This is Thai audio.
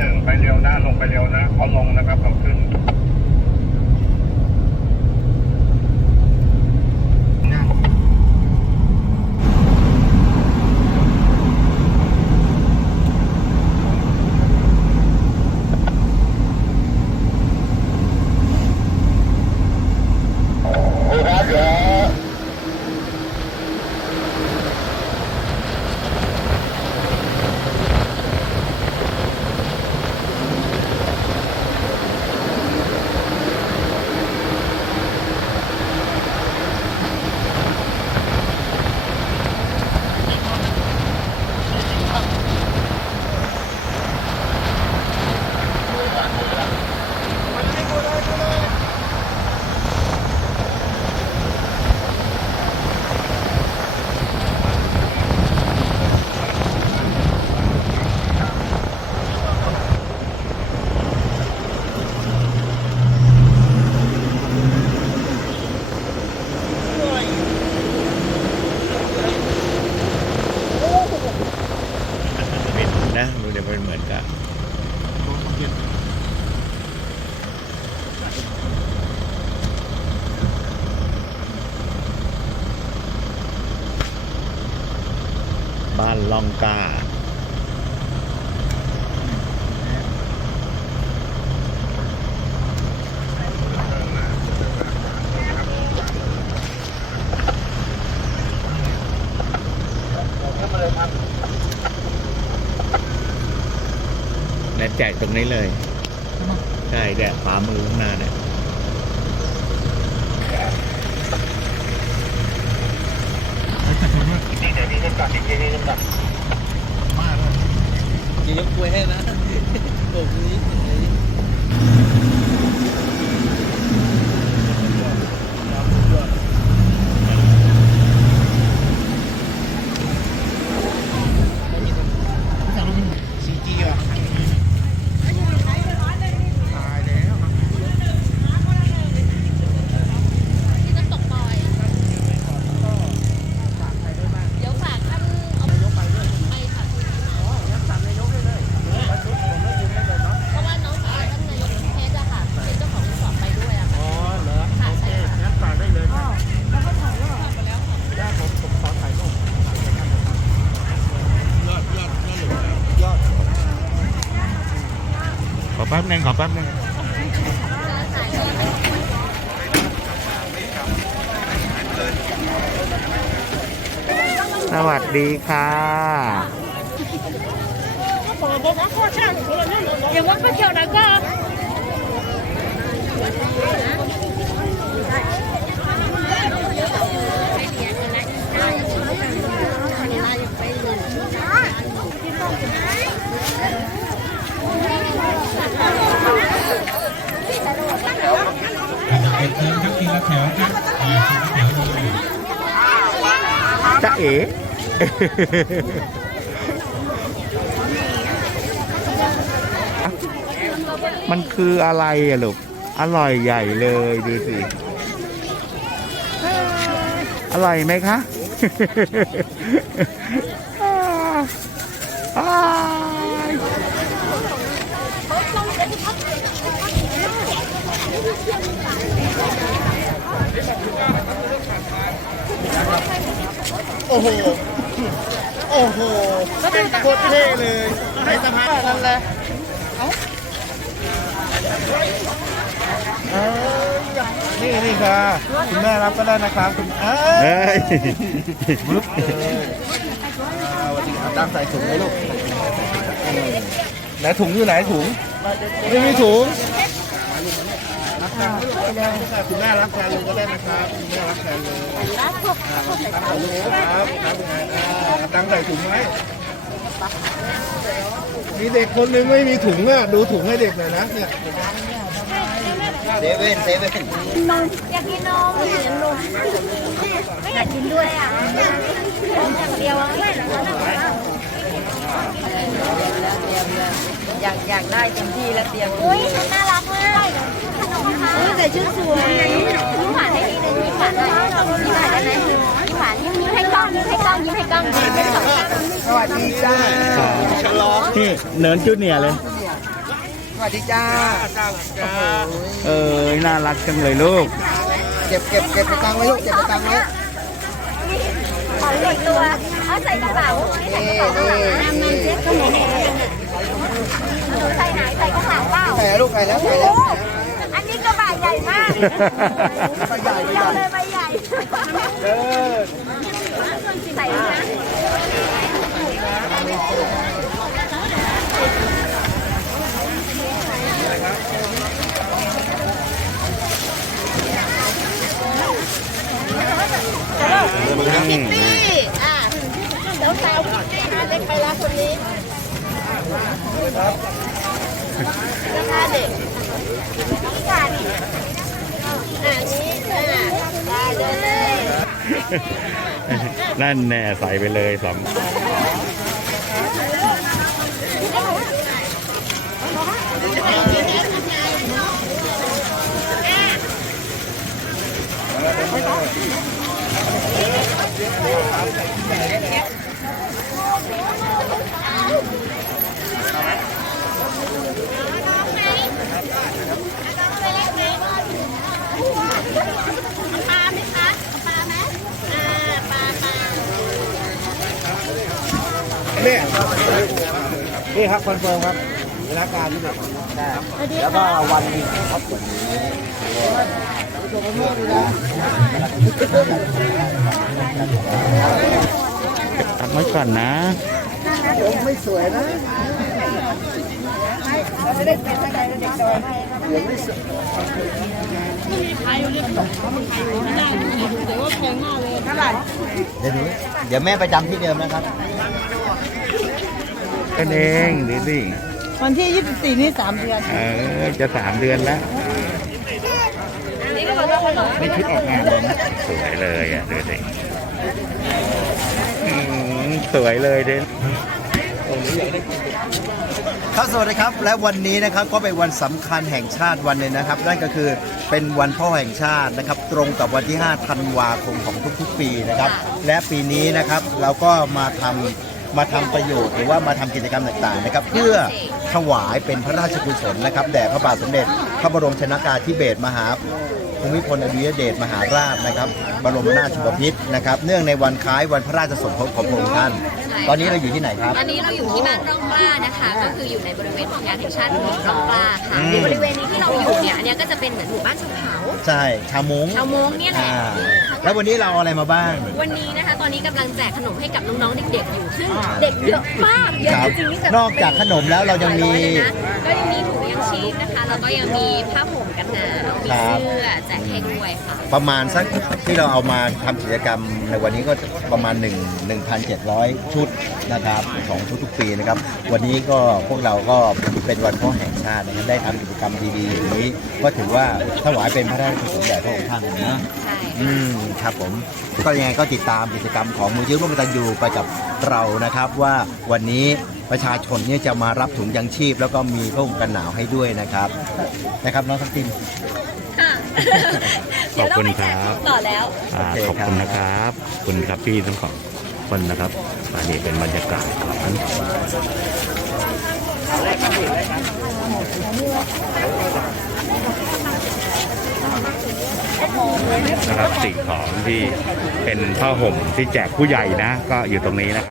หนึ่งไปเร็วหน้าลงไปเร็วนะพอลงนะครับผมขึ้นนะ โอ้ครับเดี๋ยว เป็นนะดูเดี๋ยวมันเหมือนกับบ้านล่องกาและแจกตรงนี้เลย ใช่แดดขวามือข้างหน้าเนี่ย นี่เดี๋ยวนี้ขึ้นก่อนนี่นี่ขึ้นก่อนจะยกกล้วยให้นะตกนี้ ซีจีอะตายแล้ว ที่จะตกปล่อยเดี๋ยวฝากท่านเอาไปค่ะเพราะว่าน้องสาวท่านนายกเทสอะค่ะเป็นเจ้าของรีสอร์ทไปด้วยอะค่ะ อ๋อเหรอ ค่ะใช่ค่ะ งั้นฝากได้เลยนะแล้วเขาถ่ายรูปได้ผมผมขอถ่ายรูปยอดยอดยอด ขอแป๊บนึงขอแป๊บนึงสวัสดีค่ะอย่าว่าไปเที่ยวไหนก็ จ๊ะเอ๋มันคืออะไรอะลูก อร่อยใหญ่เลยดูสิ อร่อยไหมคะ อ้าย โอ้โห โอ้โหโคตรเท่เลยใส่สะพานนั่นแหละเอ้ยนี่นี่ค่ะคุณแม่รับก็ได้นะครับคุณเอ้เฮ้ยบลยอ่าวันนี้เอาตั้งใส่ถุงเลยลูกไหนถุงอยู่ไหนถุงไม่มีถุง คุณแม่รับแทนเลยก็ได้นะครับคุณแม่รับแทนเลยรับแทนเลยครับรับยังไงอ่าตั้งใส่ถุงไว้มีเด็กคนหนึงไม่มีถุงอะดูถุงให้เด็กหน่อยนะเนี่ยเซเว่นเซเว่นนมอยากกินนมอยากกินนมไม่อยากกินด้วยอะนมอย่างเดียวอะไม่เหรอ อยากอยากได้เต็มที่แล้วเตรียมอุ้ยฉันน่ารักมากขนมค่ะอุ้ยแต่ชื่อสวยยิ้มหวานให้ทีนึงยิ้มหวานหน่อยยิ้มหวานได้ไหมยิ้มหวานยิ้มยิ้มให้กล้องยิ้มให้กล้องยิ้มให้กล้องยิ้มเป็นสองข้างสวัสดีจ้าฉลองนี่เนินจุดเนี่ยเลยเวัสดีจ้าเอ้ยน่ารักจังเลยลูก เก็บเก็บเก็บไปตังค์ไว้ลูกเก็บไปตังค์ไว้ของหนึ่งตัวเอาใส่กระเป๋านี่ใส่กระเป๋าข้างหลังนะมันเช็ดก็เหมือนหนู ใส่ไหนใส่ข้างหลังเปล่าใส่แล้วลูกใส่แล้วใส่แล้วอันนี้กระบะใหญ่มากเราเลยใบใหญ่ใส่นะอืมนี่อะแล้วสาวพี่นะเล็กไปแล้วคนนี้ ราคาเด็กนี่ค่ะนี่อ่านี้อ่าได้เลยนั่นแน่ใส่ไปเลยสอง ปลาไหมคะปลาไหมอ่าปลาปลา นี่นี่ครับคอนเฟิร์มครับเวลาการที่แบบแล้วก็วันครับวันนี้ตักไว้ก่อนนะไม่สวยนะเดี๋ยวดูเดี๋ยวแม่ไปจำที่เดิมนะครับ กันเองดูสิวันที่ 24 นี่ 3 เดือน เออ จะสามเดือนแล้ว นี่ก็บอกว่าขนมนี่ชุดออกงานเลยนะสวยเลยอะดูสิอืมสวยเลยเด่นครับสวัสดีครับและวันนี้นะครับก็เป็นวันสำคัญแห่งชาติวันหนึงนะครับ นั่นก็คือเป็นวันพ่อแห่งชาตินะครับ ตรงกับวันที่ 5 ธันวาคมของทุกๆ ปีนะครับ และปีนี้นะครับเราก็มาทำ มาทำประโยชน์หรือว่ามาทำกิจกรรมต่างๆนะครับเพื่อถวายเป็นพระราชกุศลนะครับแด่พระบาทสมเด็จ พระบรมชนากาธิเบศรมหา ภูมิพลอดุลยเดชมหาราชนะครับ บรมนาถบพิตรนะครับ เนื่องในวันคล้ายวันพระราชสมภพของพระองค์ท่าน ตอนนี้เราอยู่ที่ไหนครับ ตอนนี้เราอยู่ที่บ้านร่องกล้านะคะ ก็คืออยู่ในบริเวณของงานแห่งชาติของร่องกล้าค่ะอืม ในบริเวณนี้ที่เราอยู่เนี่ยอันเนี้ยก็จะเป็นเหมือนหมู่บ้านชนเผ่าใช่ชาวมุ้งชาวม้งเนี่ยแหละ อ่าแล้ววันนี้เราเอาอะไรมาบ้าง วันนี้นะคะตอนนี้กำลังแจกขนมให้กับน้องๆเด็กๆอยู่ซึ่งเด็กเยอะมากเยอะครับจริงๆนี่แบบนอกจากขนมแล้วเรายังมี หลายร้อยเลยนะก็ยังมีถุงยังชีพนะคะแล้วก็ยังมีผ้าห่ม กันหนาวมีครับ เสื้อแจกให้ด้วยค่ะ ประมาณสักที่เราเอามาทำกิจกรรมในวันนี้ก็ประมาณ 1 1,700 ชุดนะครับของทุกๆปีนะครับ วันนี้ก็พวกเราก็เป็นวันพ่อแห่งชาตินะครับได้ทำกิจกรรมดีๆอย่างนี้ ก็ถือว่าถวายเป็นพระราชกุศลแด่พระองค์ท่านนะใช่อืมครับผมก็ยังไงก็ติดตามกิจกรรมของมูลที่ร่วมกตันยูไปกับเรานะครับ ว่าวันนี้ ประชาชนเนี่ยจะมารับถุงยังชีพ แล้วก็มีผ้าห่มกันหนาวให้ด้วยนะครับ นะครับน้องทักทิม ค่ะขอบคุณครับเดี๋ยวเาไปแจกต่อแล้ว อ่าโอเคขอบคุณนะครับขอบคุณครับพี่ทั้งสองคนนะครับอันนี้เป็นบรรยากาศของนะครับสิ่งของที่เป็นผ้าห่มที่แจกผู้ใหญ่นะ ก็อยู่ตรงนี้นะครับ